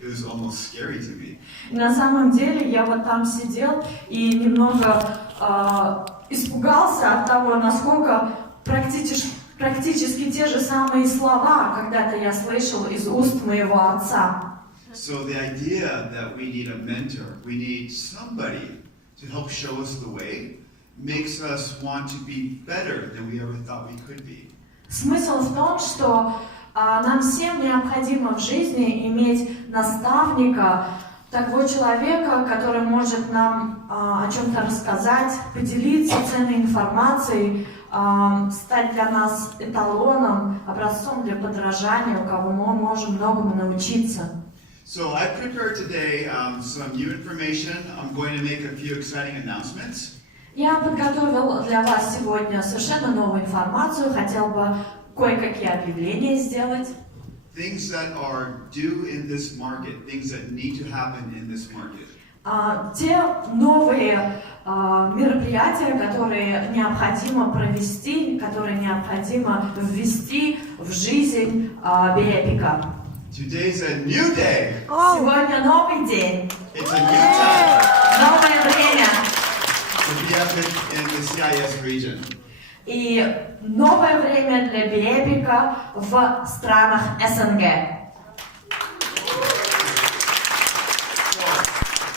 it was almost scary to me. На самом деле я вот там сидел и немного испугался от того, насколько практически те же самые слова когда-то я слышал из уст моего отца. So the idea that we need a mentor, we need somebody to help show us the way, makes us want to be better than we ever thought we could be. Смысл в том, что нам всем необходимо в жизни иметь наставника, такого человека, который может нам о чем-то рассказать, поделиться ценной информацией, стать для нас эталоном, образцом для подражания, у кого мы можем многому научиться. So I prepared today some new information. I'm going to make a few exciting announcements. Я подготовил для вас сегодня совершенно новую информацию, хотел бы кое-какие объявления сделать. Things that are due in this market, things that need to happen in this market. Те новые мероприятия, которые необходимо провести, которые необходимо ввести в жизнь Bepic. Today's a new day. Сегодня новый день. It's a new time. Новое время. For Bepic in the CIS region. И новое время для Bepic в странах СНГ.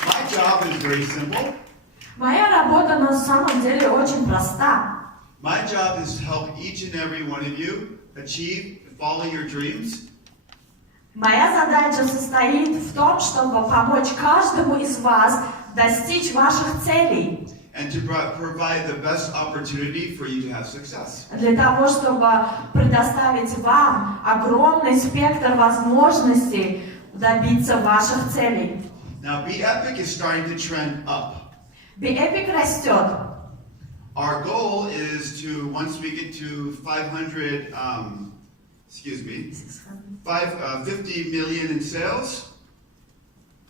My job is very simple. Моя работа на самом деле очень проста. My job is to help each and every one of you achieve, follow your dreams. Моя задача состоит в том, чтобы помочь каждому из вас достичь ваших целей. And to provide the best opportunity for you to have success. Для того, чтобы предоставить вам огромный спектр возможностей добиться ваших целей. Now, Bepic is starting to trend up. Bepic растет. Our goal is to, once we get to 50 million in sales,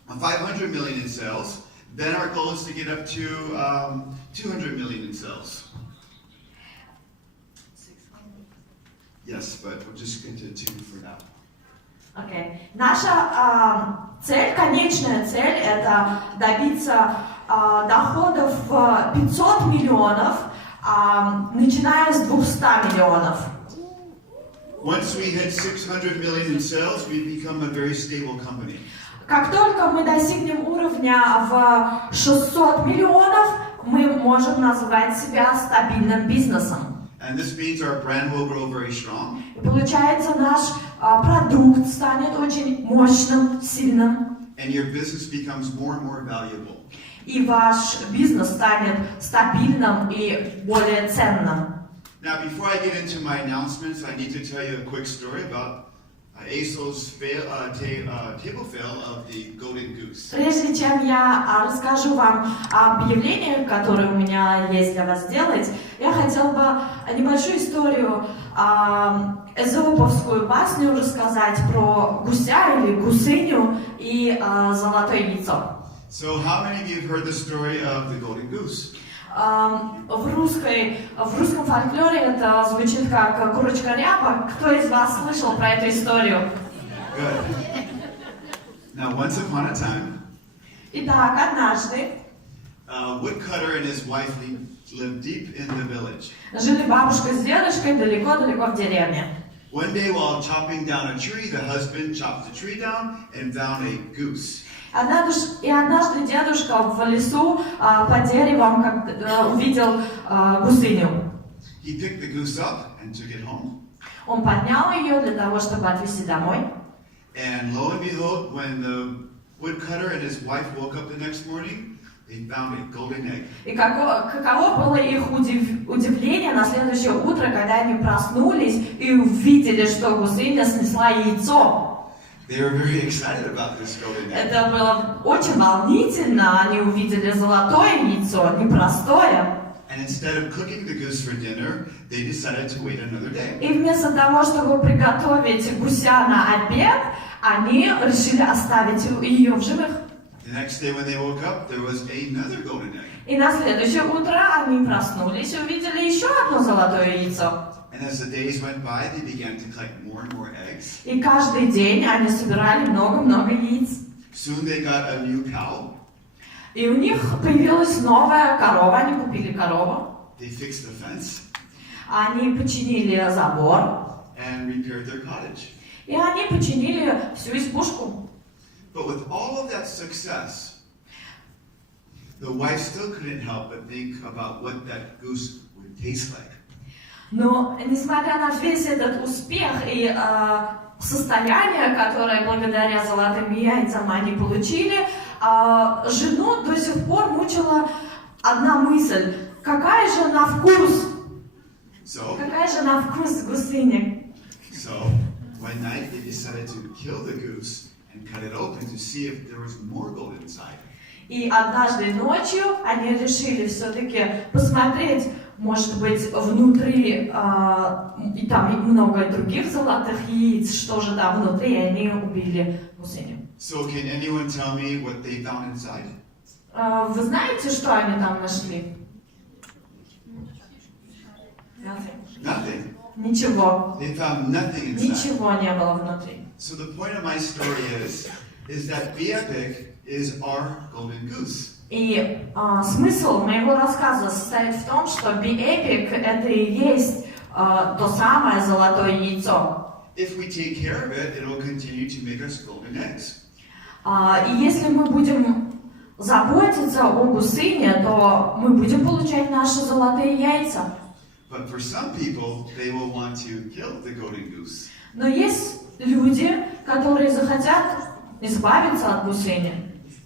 500 million in sales, then our goal is to get up to 200 million in sales. 600. Yes, but we'll just get to 2 for now. Okay. Наша цель, конечная цель, это добиться доходов в 500 миллионов, начиная с 200 миллионов. Once we hit 600 million in sales, we become a very stable company. Как только мы достигнем уровня в 600 миллионов, мы можем назвать себя стабильным бизнесом. And this means our brand will grow very strong. И получается, наш продукт станет очень мощным, сильным. And your business becomes more and more valuable. И ваш бизнес станет стабильным и более ценным. Now, before I get into my announcements, I need to tell you a quick story about ASO's table fail of the golden goose. Прежде чем я расскажу вам об объявлении, которое у меня есть для вас сделать, я хотела бы небольшую историю, эзоповскую басню рассказать про гуся или гусыню и золотое яйцо. So, how many of you have heard the story of the golden goose? В русском фольклоре это звучит как курочка-ряба. Кто из вас слышал про эту историю? Good. Now, once upon a time, Итак, однажды a woodcutter and his wife lived deep in the village. жили бабушка с дедушкой далеко-далеко в деревне. One day, while chopping down a tree, the husband chopped the tree down and found a goose. И однажды дедушка в лесу под деревом увидел гусыню. He picked the goose up and took it home. Он поднял ее для того, чтобы отвезти домой. And lo and behold, when the woodcutter and his wife woke up the next morning, they found a golden egg. И каково было их удивление на следующее утро, когда они проснулись и увидели, что гусыня снесла яйцо. They were very excited about this golden egg. Это было очень волнительно. Они увидели золотое яйцо, непростое. And instead of cooking the goose for dinner, they decided to wait another day. И вместо того, чтобы приготовить гуся на обед, они решили оставить ее в живых. The next day when they woke up, there was another golden egg. И на следующее утро они проснулись и увидели еще одно золотое яйцо. And as the days went by, they began to collect more and more eggs. И каждый день они собирали много-много яиц. Soon they got a new cow. И у них появилась новая корова, они купили корову. They fixed the fence. Они починили забор. And repaired their cottage. И они починили всю избушку. But with all of that success, the wife still couldn't help but think about what that goose would taste like. Но, несмотря на весь этот успех и состояние, которое благодаря золотым яйцам они получили, жену до сих пор мучила одна мысль. Какая же на вкус гусыня? So, one night they decided to kill the goose and cut it open to see if there was more gold inside. И однажды ночью они решили все-таки посмотреть, может быть, внутри, и там много других золотых яиц, что же там внутри, и они убили гусыню. So can anyone tell me what they found inside? Вы знаете, что они там нашли? Nothing. Ничего. They found nothing inside. Ничего не было внутри. So the point of my story is that Bepic is our golden goose. И смысл моего рассказа состоит в том, что Bepic это и есть то самое золотое яйцо. If we take care of it, it will continue to make us golden eggs. И если мы будем заботиться о гусыне, то мы будем получать наши золотые яйца. But for some people, they will want to kill the golden goose. Но есть люди, которые захотят избавиться от гусыни.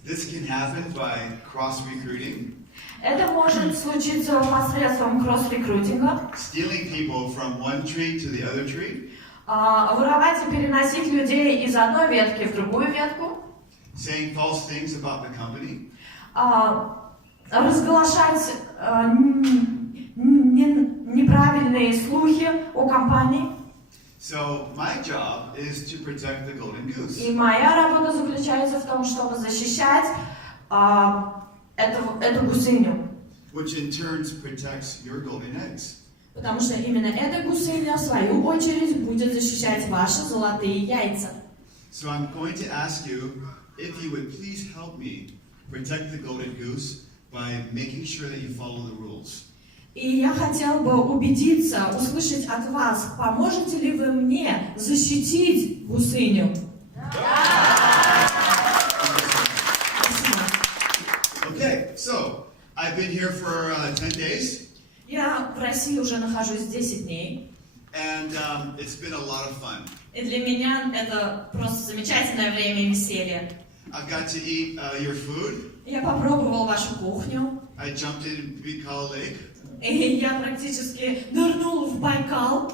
This can happen by cross-recruiting. Это может случиться посредством кросс-рекрутинга. Stealing people from one tree to the other tree. Воровать и переносить людей из одной ветки в другую ветку. Saying false things about the company. Разглашать неправильные слухи о компании. So my job is to protect the golden goose. И моя работа заключается в том, чтобы защищать эту гусыню. Which in turn protects your golden eggs. Потому что именно эта гусыня, в свою очередь, будет защищать ваши золотые яйца. So I'm going to ask you if you would please help me protect the golden goose by making sure that you follow the rules. И я хотел бы убедиться, услышать от вас, поможете ли вы мне защитить гусыню? Okay, so I've been here for 10 days. Я в России уже нахожусь 10 дней. And it's been a lot of fun. И для меня это просто замечательное время и веселье. I've got to eat your food. Я попробовал вашу кухню. I jumped in Baikal Lake. И я практически нырнул в Байкал.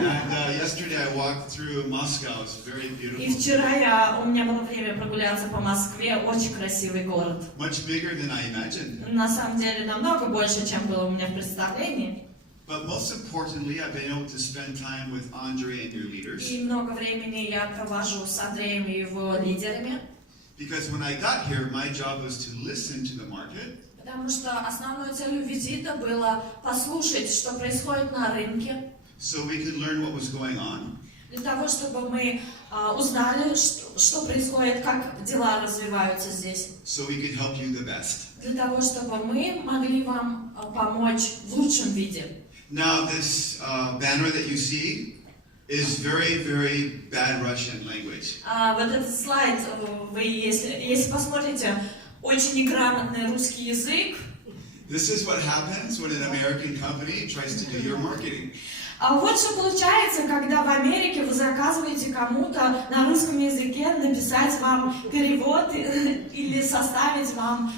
And yesterday I walked through Moscow. It's very beautiful. И вчера у меня было время прогуляться по Москве. Очень красивый город. Much bigger than I imagined. На самом деле намного больше, чем было у меня в представлении. But most importantly, I've been able to spend time with Andre and your leaders. И много времени я провожу с Андреем и его лидерами. Because when I got here, my job was to listen to the market. Потому что основной целью визита было послушать, что происходит на рынке. So we could learn what was going on. Для того, чтобы мы узнали, что происходит, как дела развиваются здесь. So we could help you the best. Для того, чтобы мы могли вам помочь в лучшем виде. Now this banner that you see is very, very bad Russian language. Вот этот слайд, вы, если посмотрите, очень неграмотный русский язык. This is what happens when an American company tries to do your marketing. А вот что получается, когда в Америке вы заказываете кому-то на русском языке написать вам перевод или составить вам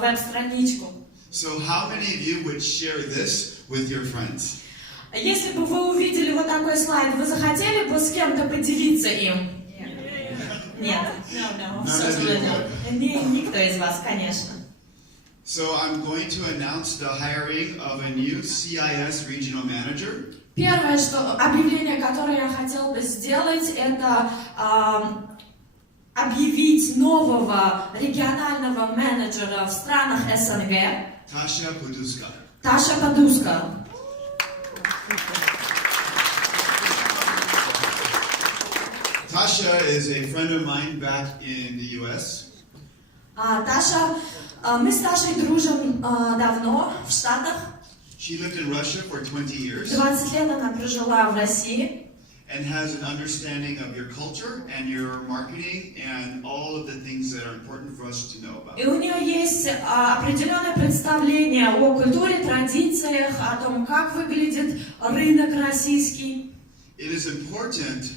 веб-страничку. So how many of you would share this with your friends? Если бы вы увидели вот такой слайд, вы захотели бы с кем-то поделиться им? Нет. Никто из вас, конечно. So I'm going to announce the hiring of a new CIS regional manager. Первое, что объявление, которое я хотела бы сделать, это объявить нового регионального менеджера в странах СНГ. Tasha Podolska. Таша Подуска. Tasha is a friend of mine back in the US. Таша, мы с Ташей дружим давно в Штатах. She lived in Russia for 20 years 20 лет она прожила в России. and has an understanding of your culture and your marketing and all of the things that are important for us to know about. И у нее есть определенное представление о культуре, традициях, о том, как выглядит рынок российский. It is important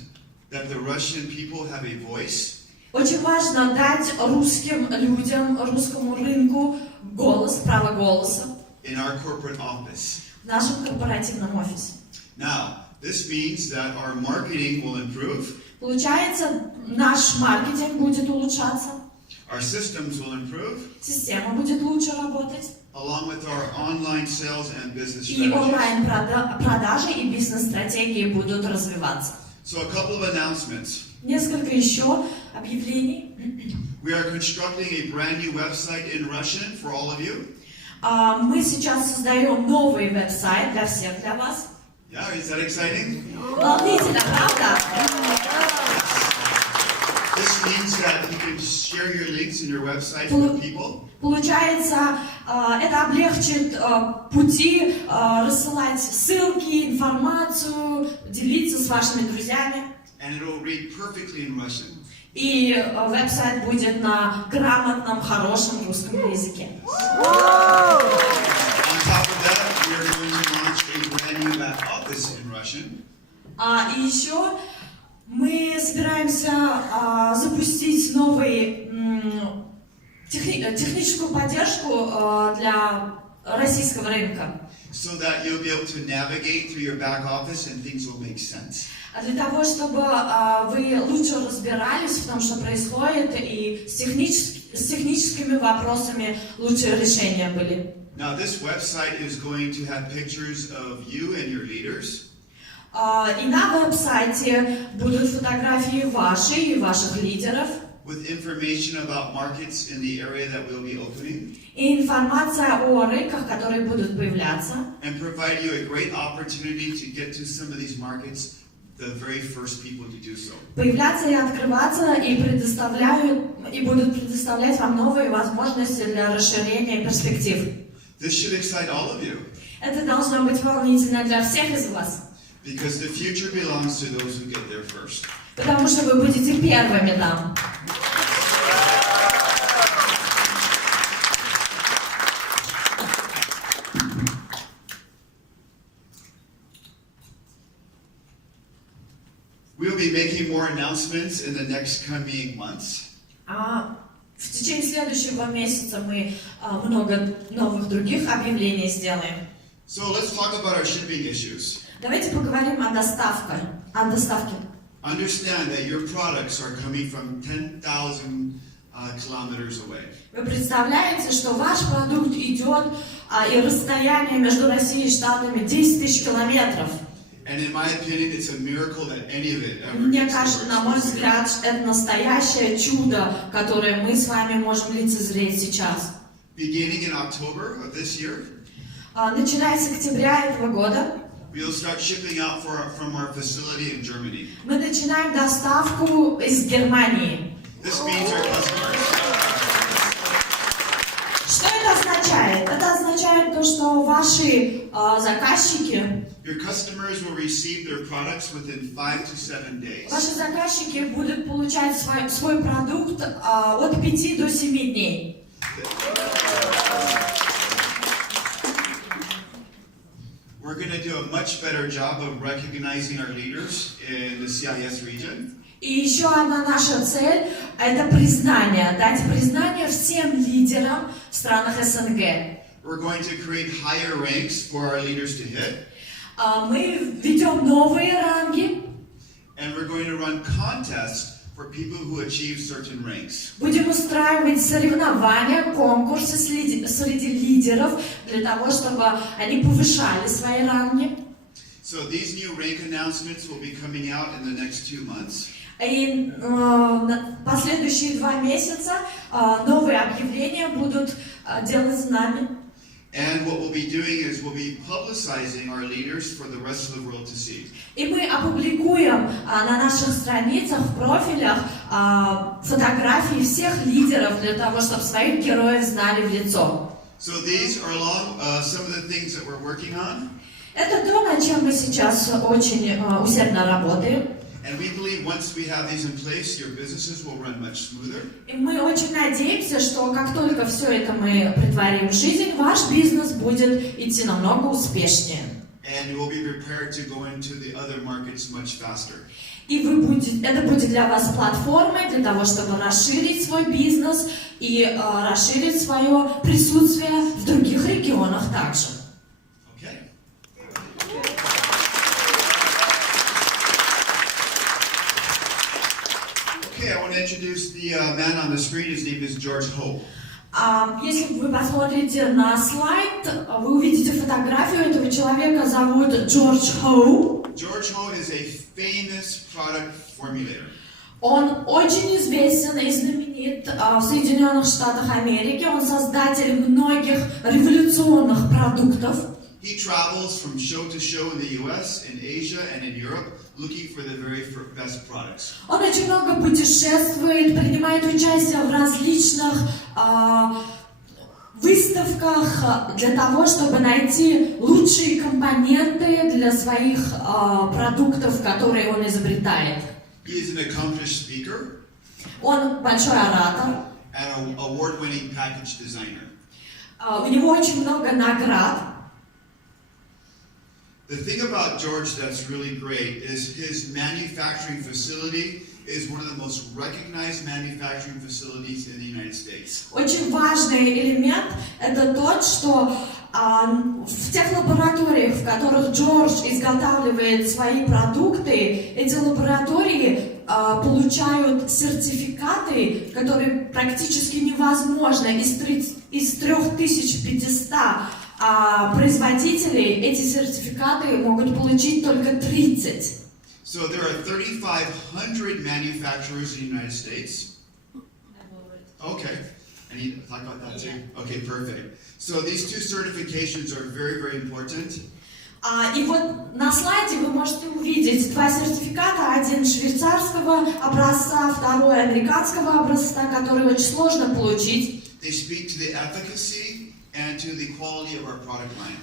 that the Russian people have a voice. Очень важно дать русским людям, русскому рынку голос, право голоса In our corporate office. в нашем корпоративном офисе. Now, this means that our marketing will improve, Получается, наш маркетинг будет улучшаться, our systems will improve, система будет лучше работать, along with our online sales and business и strategies. онлайн-продажи и бизнес-стратегии будут развиваться. So a couple of announcements. Несколько еще объявлений. We are constructing a brand new website in Russian for all of you. Мы сейчас создаем новый веб-сайт для всех, для вас. Yeah, is that exciting? Волнительно, правда? This means that you can share your links in your website with people. Получается, это облегчит пути рассылать ссылки, информацию, делиться с вашими друзьями. And it will read perfectly in Russian. И веб-сайт будет на грамотном, хорошем русском языке. On top of that, we are going to launch a brand new back office in Russian. И еще мы собираемся запустить новый техническую поддержку для российского рынка. So that you'll be able to navigate through your back office and things will make sense. Для того, чтобы вы лучше разбирались в том, что происходит, и с техническими вопросами лучшие решения были. Now, this website is going to have pictures of you and your leaders. И на веб-сайте будут фотографии ваши и ваших лидеров. With information about markets in the area that we'll be opening. И информация о рынках, которые будут появляться. And provide you a great opportunity to get to some of these markets, the very first people to do so. Появляться и открываться, и будут предоставлять вам новые возможности для расширения и перспектив. This should excite all of you. Это должно быть волнительно для всех из вас. Because the future belongs to those who get there first. Потому что вы будете первыми там. We'll be making more announcements in the next coming months. В течение следующего месяца мы много новых других объявлений сделаем. So let's talk about our shipping issues. Давайте поговорим о доставке. Understand that your products are coming from 10,000 kilometers away. Вы представляете, что ваш продукт идет, и расстояние между Россией и Штатами 10 тысяч километров. And in my opinion, it's a miracle that any of it ever Мне кажется, на мой взгляд, это настоящее чудо, которое мы с вами можем лицезреть сейчас. Beginning in October of this year, начиная с октября этого года, we'll start shipping out from our facility in Germany. мы начинаем доставку из Германии. This means our customers. Что это означает? Это означает то, что ваши заказчики, Your customers will receive their products within 5 to 7 days. ваши заказчики будут получать свой продукт от 5 до 7 дней. We're going to do a much better job of recognizing our leaders in the CIS region. И еще одна наша цель – это признание, дать признание всем лидерам в странах СНГ. We're going to create higher ranks for our leaders to hit. Мы введем новые ранги. And we're going to run contests for people who achieve certain ranks. Будем устраивать соревнования, конкурсы среди лидеров для того, чтобы они повышали свои ранги. So these new rank announcements will be coming out in the next 2 months. И последующие 2 месяца новые объявления будут делать с нами. And what we'll be doing is we'll be publicizing our leaders for the rest of the world to see. И мы опубликуем на наших страницах, в профилях фотографии всех лидеров для того, чтобы своих героев знали в лицо. So these are along some of the things that we're working on. Это то, над чем мы сейчас очень усердно работаем. And we believe once we have these in place, your businesses will run much smoother. И мы очень надеемся, что как только все это мы претворим в жизнь, ваш бизнес будет идти намного успешнее. And you will be prepared to go into the other markets much faster. И это будет для вас платформой для того, чтобы расширить свой бизнес и расширить свое присутствие в других регионах также. Okay. Okay, I want to introduce the man on the screen. His name is George Ho. Если вы посмотрите на слайд, вы увидите фотографию этого человека, зовут Джордж Хоу. George Ho is a famous product formulator. Он очень известен и знаменит в Соединенных Штатах Америки. Он создатель многих революционных продуктов. He travels from show to show in the US, in Asia, and in Europe, looking for the very best products. Он очень много путешествует, принимает участие в различных выставках для того, чтобы найти лучшие компоненты для своих продуктов, которые он изобретает. He is an accomplished speaker Он большой оратор. and an award-winning package designer. У него очень много наград. The thing about George that's really great is his manufacturing facility is one of the most recognized manufacturing facilities in the United States. Очень важный элемент – это тот, что в тех лабораториях, в которых Джордж изготавливает свои продукты, эти лаборатории получают сертификаты, которые практически невозможно из 3500 производителей эти сертификаты могут получить только 30. So there are 3,500 manufacturers in the United States. Okay. I need to talk about that too. Okay, perfect. So these two certifications are very, very important. И вот на слайде вы можете увидеть два сертификата, один швейцарского образца, второй американского образца, который очень сложно получить. They speak to the efficacy and to the quality of our product line.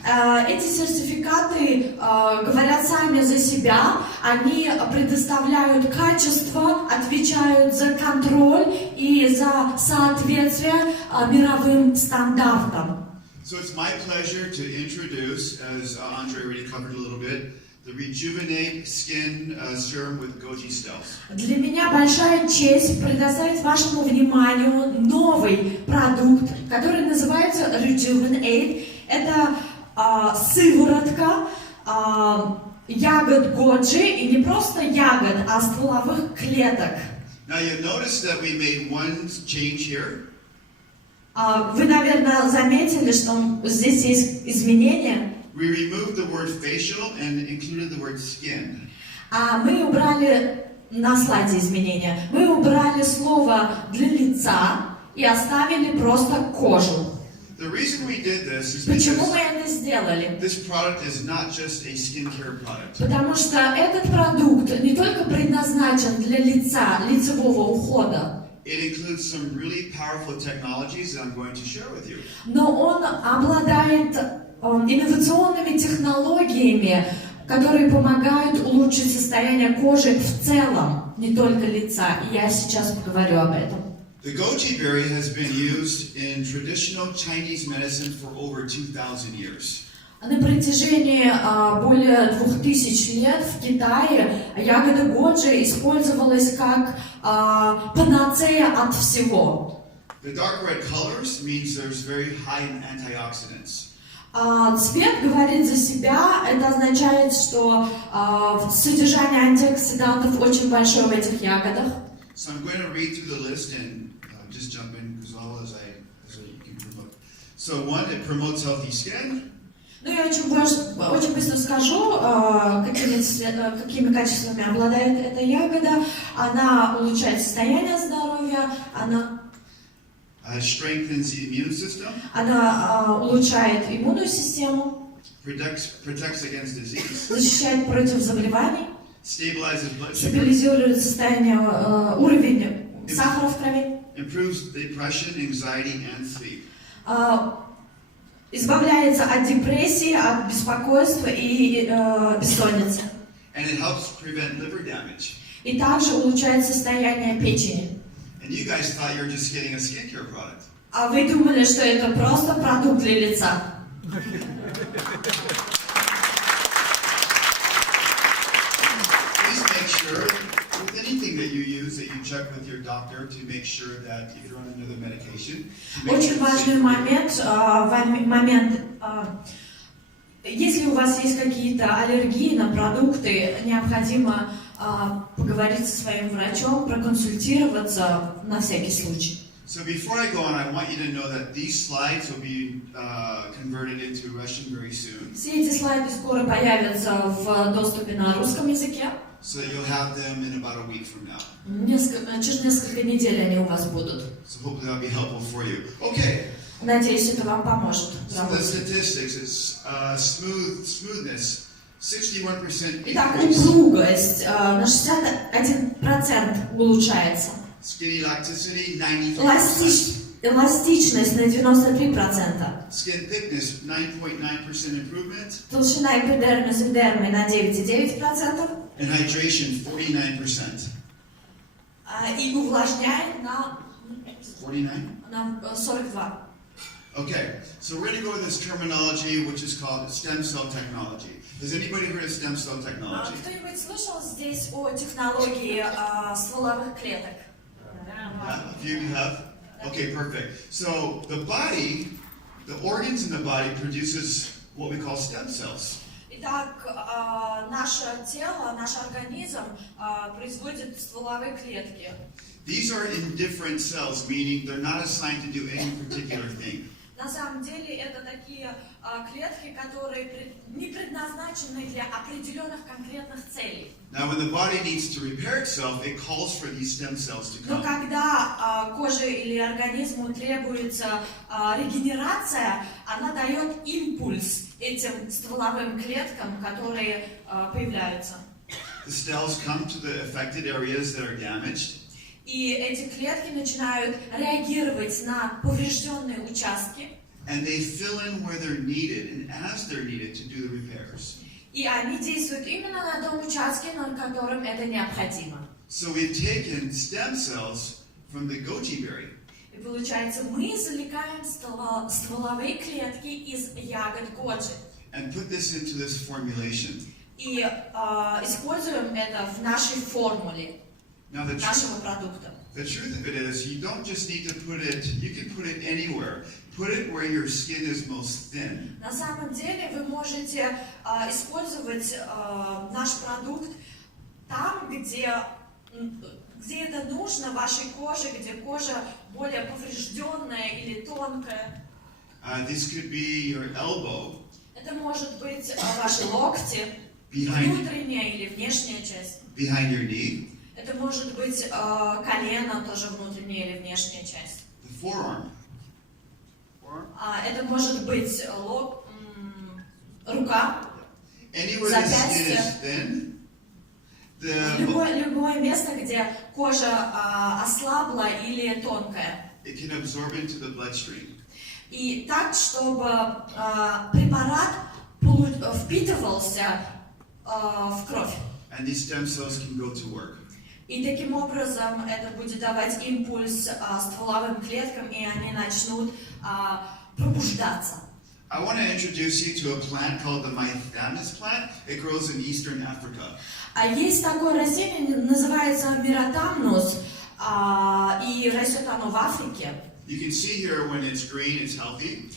Эти сертификаты говорят сами за себя, они предоставляют качество, отвечают за контроль и за соответствие мировым стандартам. So it's my pleasure to introduce, as Andre already covered a little bit, the Rejuvenate Skin Serum with Goji Stealth. Для меня большая честь предоставить вашему вниманию новый продукт, который называется Rejuvenate. Это сыворотка ягод годжи, и не просто ягод, а стволовых клеток. Now you notice that we made one change here. Вы, наверное, заметили, что здесь есть изменения. We removed the word facial and included the word skin. Мы убрали на слайде изменения. Мы убрали слово для лица и оставили просто кожу. The reason we did this is Почему мы because это сделали? this product is not just a skincare product. Потому что этот продукт не только предназначен для лица, лицевого ухода, It includes some really powerful technologies that I'm going to share with you. но он обладает инновационными технологиями, которые помогают улучшить состояние кожи в целом, не только лица. И я сейчас поговорю об этом. The goji berry has been used in traditional Chinese medicine for over 2,000 years. На протяжении более 2000 лет в Китае ягода годжи использовалась как панацея от всего. The dark red colors means there's very high antioxidants. Цвет говорит за себя, это означает, что содержание антиоксидантов очень большое в этих ягодах. So I'm going to read through the list and just jump in as well as you can promote. So one, it promotes healthy skin. Ну, я очень быстро скажу, какими качествами обладает эта ягода. Она улучшает состояние здоровья, она... It strengthens the immune system. Она улучшает иммунную систему, Protects against disease. защищает против заболеваний, Stabilizes blood sugar. стабилизирует состояние, уровень сахара в крови, Improves depression, anxiety, and sleep. избавляется от депрессии, от беспокойства и бессонницы. And it helps prevent liver damage. И также улучшает состояние печени. And you guys thought you were just getting a skincare product. А вы думали, что это просто продукт для лица? Please make sure with anything that you use that you check with your doctor to make sure that if you're on another medication. Очень важный момент, если у вас есть какие-то аллергии на продукты, необходимо поговорить со своим врачом, проконсультироваться на всякий случай. So before I go on, I want you to know that these slides will be converted into Russian very soon. Все эти слайды скоро появятся в доступе на русском языке. So that you'll have them in about a week from now. Через несколько недель они у вас будут. So hopefully that'll be helpful for you. Okay. Надеюсь, это вам поможет. So the statistics is smoothness, 61% Итак, increase. упругость на 61% улучшается. Skin elasticity, 93%. Эластичность на 93%. Skin thickness, 9.9% improvement. Толщина эпидермы на 9,9%. And hydration, 49%. И увлажняет на 49? 42%. Okay, so we're going to go with this terminology which is called stem cell technology. Has anybody heard of stem cell technology? Кто-нибудь слышал здесь о технологии стволовых клеток? Yeah, a few of you have? Okay, perfect. So the body, the organs in the body produces what we call stem cells. Итак, наше тело, наш организм производит стволовые клетки. These are indifferent cells, meaning they're not assigned to do any particular thing. На самом деле это такие клетки, которые не предназначены для определенных конкретных целей. Now, when the body needs to repair itself, it calls for these stem cells to Но come. когда коже или организму требуется регенерация, она дает импульс этим стволовым клеткам, которые появляются. The cells come to the affected areas that are damaged. И эти клетки начинают реагировать на поврежденные участки. And they fill in where they're needed and as they're needed to do the repairs. И они действуют именно на том участке, на котором это необходимо. So we've taken stem cells from the goji berry. И получается, мы извлекаем стволовые клетки из ягод годжи. And put this into this formulation. И используем это в нашей формуле Now нашего продукта. the truth of it is, you don't just need to put it, you can put it anywhere. Put it where your skin is most thin. На самом деле вы можете использовать наш продукт там, где это нужно, вашей коже, где кожа более поврежденная или тонкая. This could be your elbow. Это может быть ваши локти, Behind- внутренняя или внешняя часть. Behind your knee. Это может быть колено, тоже внутренняя или внешняя часть. The forearm. Это может быть рука, Anywhere the skin запястье. is thin, Любое место, где кожа ослабла или тонкая. it can absorb into the bloodstream. И так, чтобы препарат впитывался в кровь. And these stem cells can go to work. И таким образом это будет давать импульс стволовым клеткам, и они начнут пробуждаться. I want to introduce you to a plant called the mythanis plant. It grows in Eastern Africa. А есть такое растение, называется миротамнус, и растет оно в Африке. You can see here when it's green, it's healthy.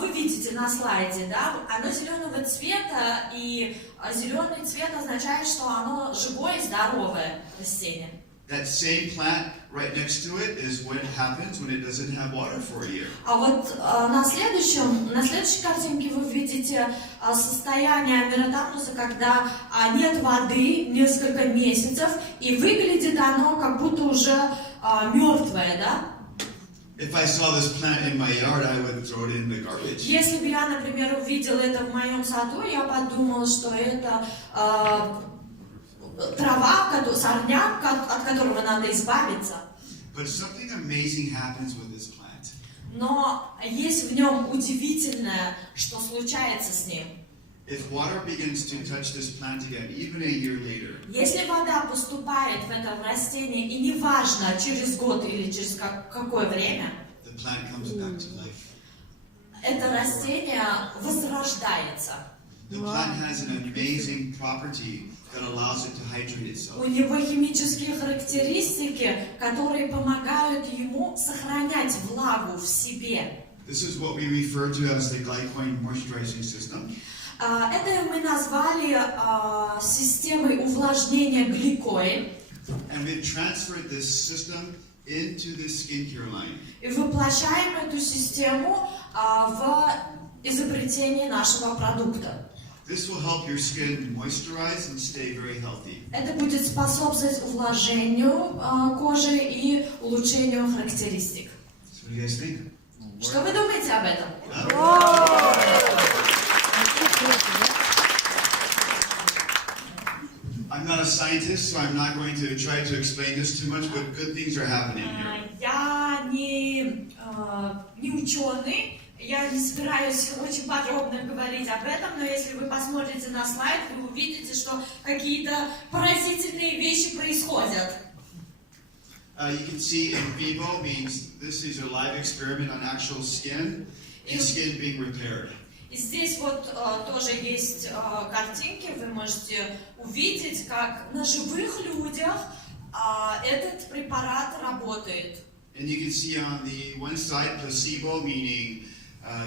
Вы видите на слайде, да? Оно зеленого цвета, и зеленый цвет означает, что оно живое и здоровое растение. That same plant right next to it is what happens when it doesn't have water for a year. А вот на следующей картинке вы видите состояние миротамнуса, когда нет воды несколько месяцев, и выглядит оно как будто уже мертвое, да? If I saw this plant in my yard, I would throw it in the garbage. Если бы я, например, увидел это в моем саду, я подумал, что это трава, сорняк, от которого надо избавиться. But something amazing happens with this plant. Но есть в нем удивительное, что случается с ним. If water begins to touch this plant again, even a year later, Если вода поступает в это растение, и неважно, через год или через какое время, the plant comes back to life. это растение возрождается. The plant has an amazing property that allows it to hydrate itself. У него химические характеристики, которые помогают ему сохранять влагу в себе. This is what we refer to as the glycogen moisturizing system. Это мы назвали системой увлажнения гликоид. And we've transferred this system into the skincare line. И воплощаем эту систему в изобретение нашего продукта. This will help your skin moisturize and stay very healthy. Это будет способствовать увлажнению кожи и улучшению характеристик. So what do you guys think? Что вы думаете об этом? I'm not a scientist, so I'm not going to try to explain this too much, but good things are happening here. Я не ученый, я не собираюсь очень подробно говорить об этом, но если вы посмотрите на слайд, вы увидите, что какие-то поразительные вещи происходят. You can see in vivo means this is a live experiment on actual skin and skin being repaired. И здесь вот тоже есть картинки, вы можете увидеть, как на живых людях этот препарат работает. And you can see on the one side placebo, meaning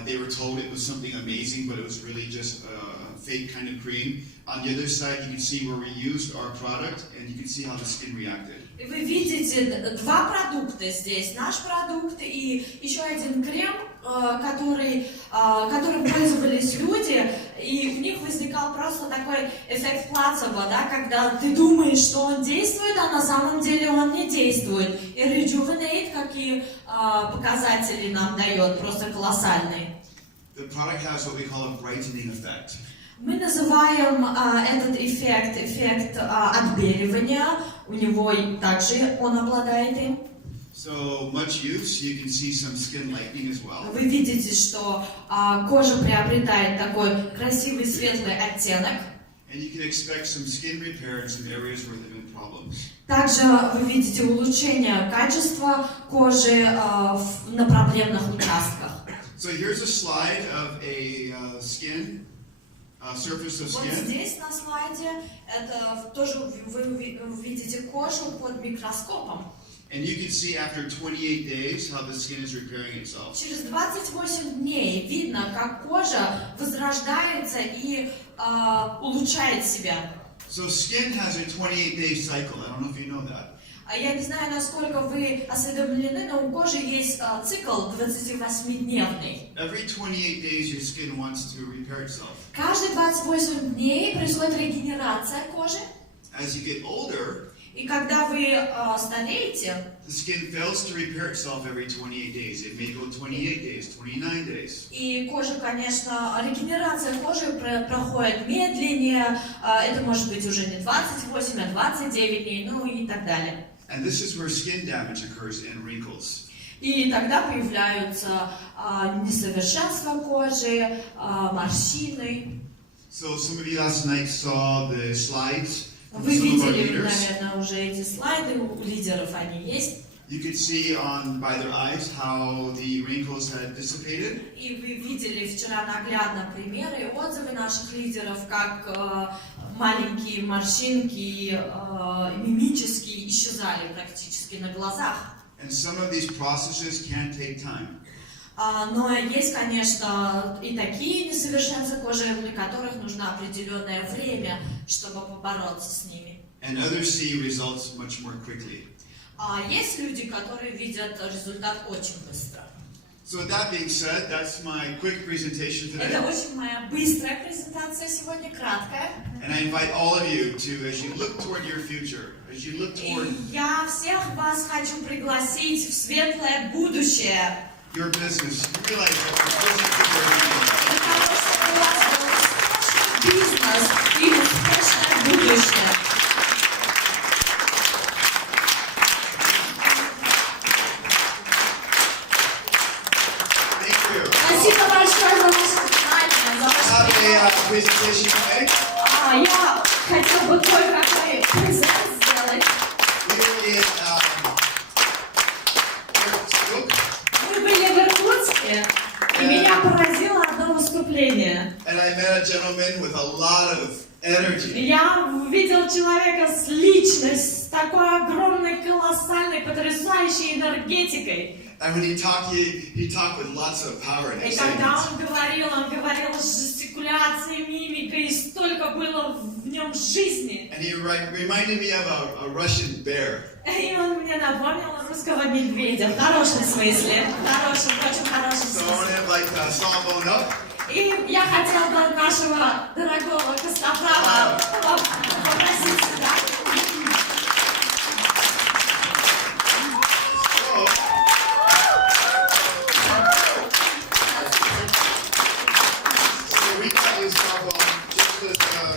they were told it was something amazing, but it was really just a fake kind of cream. On the other side, you can see where we used our product, and you can see how the skin reacted. И вы видите два продукта здесь, наш продукт и еще один крем, которым пользовались люди, и в них возникал просто такой эффект плацебо, да, когда ты думаешь, что он действует, а на самом деле он не действует. И Rejuvenate, какие показатели нам дает, просто колоссальные. The product has what we call a brightening effect. Мы называем этот эффект отбеливания, у него также он обладает им. So much use, you can see some skin lightening as well. Вы видите, что кожа приобретает такой красивый светлый оттенок. And you can expect some skin repair in some areas where there have been problems. Также вы видите улучшение качества кожи на проблемных участках. So here's a slide of a skin, surface of Вот skin. здесь на слайде это тоже вы видите кожу под микроскопом. And you can see after 28 days how the skin is repairing itself. Через 28 дней видно, как кожа возрождается и улучшает себя. So skin has a 28-day cycle. I don't know if you know that. Я не знаю, насколько вы осведомлены, но у кожи есть цикл 28-дневный. Every 28 days your skin wants to repair itself. Каждые 28 дней происходит регенерация кожи. As you get older, И когда вы стареете, the skin fails to repair itself every 28 days. It may go 28 days, 29 days. и кожа, конечно, регенерация кожи проходит медленнее, это может быть уже не 28, а 29 дней, ну и так далее. And this is where skin damage occurs in wrinkles. И тогда появляются несовершенства кожи, морщины. So some of you last night saw the slides. Вы видели, наверное, уже эти слайды, у лидеров они есть. You could see by their eyes how the wrinkles had dissipated. И вы видели вчера наглядно примеры и отзывы наших лидеров, как маленькие морщинки мимически исчезали практически на глазах. And some of these processes can take time. Но есть, конечно, и такие несовершенства кожи, для которых нужно определенное время, чтобы побороться с ними. And others see results much more quickly. Есть люди, которые видят результат очень быстро. So with that being said, that's my quick presentation today. Это очень моя быстрая презентация сегодня, краткая. And I invite all of you to, as you look toward your future, as you look toward И я всех вас хочу пригласить в светлое будущее. your business, you realize that the business that you're in, Для того, чтобы у вас был успешный бизнес и успешное будущее. thank you. Спасибо большое за ваше внимание, за I ваше have a presentation to make. Я хотел бы кое-какой презент сделать. We're in Irkutsk, Мы были в Иркутске, и меня поразило одно выступление. and I met a gentleman with a lot of energy. Я увидел человека с личностью, с такой огромной, колоссальной, потрясающей энергетикой. And when he talked with lots of power and И когда excitement. он говорил с жестикуляцией, мимикой, и столько было в нем жизни. And he reminded me of a Russian bear. И он мне напомнил русского медведя, в хорошем смысле, в хорошем, очень хорошем So I want смысле. to like Salvo up. И я хотела бы нашего дорогого Костоправа попросить сюда. So we got you Salvo just as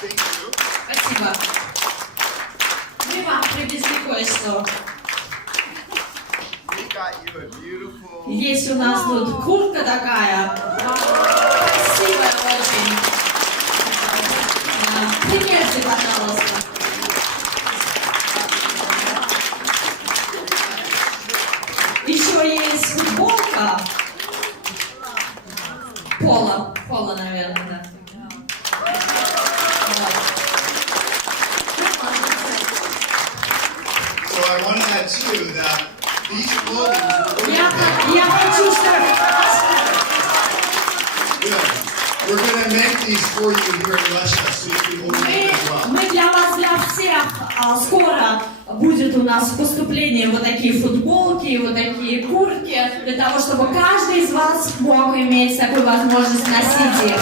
thank you. Спасибо. Мы вам привезли кое-что. We got you a beautiful. Есть у нас тут куртка такая. Красивая очень. Примерьте, пожалуйста. Еще есть футболка. Пола, наверное, да. Вот. So I want to add too that these clothing. Я хочу, чтобы We're going to make these for you here in Russia, so you can order them as well. мы для вас, для всех, скоро будет у нас в поступлении вот такие футболки, вот такие куртки, для того, чтобы каждый из вас мог иметь такую возможность носить их.